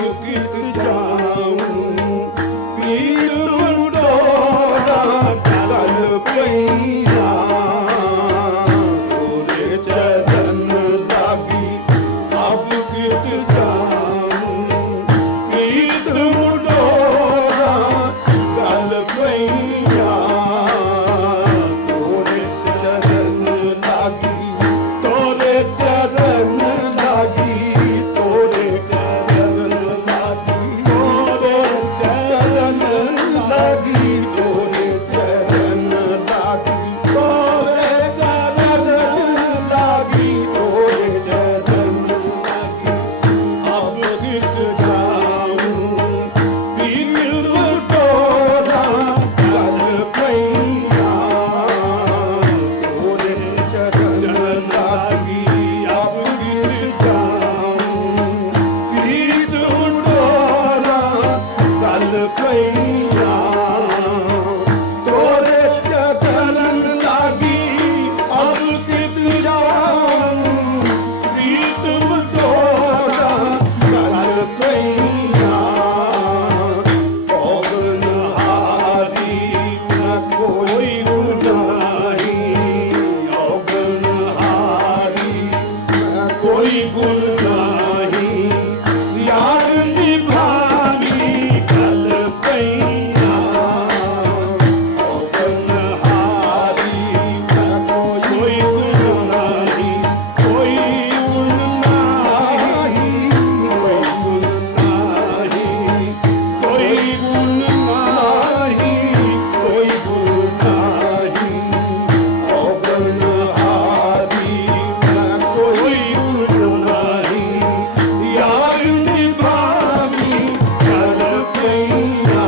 कित जाऊं पीर मुंडोरा कल पैया तोरे चरण लागी अब कित जाऊं पीर मुंडोरा कल पैया तोरे चरण लागी तोरे चरण लागी तोरे चरण लागी तोरे चरण लागी तोरे चरण लागी तोरे चरण लागी तोरे चरण लागी अब कित जाऊं पीर मुंडोरा कल पैया तोरे चरण लागी अब कित जाऊं पीर मुंडोरा कल पैया तोरे चरण लागी अब कित जाऊं पीर मुंडोरा कल पैया औगनहारी न कोई गुनाही औगनहारी न कोई गुण नाही यार निभावी कल पैया औगनहारी न कोई गुण नाही कोई गुण नाही कोई गुण नाही कोई गुण नाही कोई गुण नाही औगनहारी न कोई गुण नाही यार निभावी कल पैया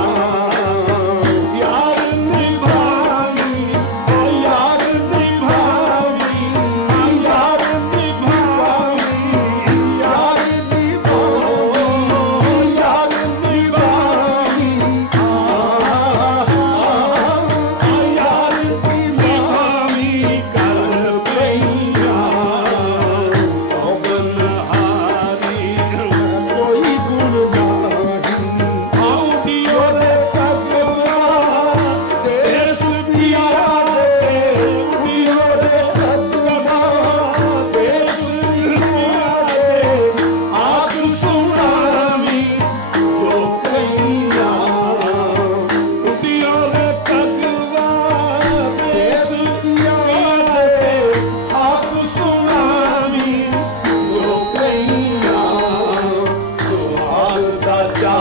यार निभावी यार निभावी यार निभावी यार निभावी यार निभावी यार निभावी कल पैया औगनहारी कोई गुण नाही आउडियो रे कगवा देश बिया रे उडियो रे कगवा देश बिया रे आग सुनामी जो पैया उडियो रे कगवा देश बिया रे आग सुनामी जो पैया सुहाग दा चा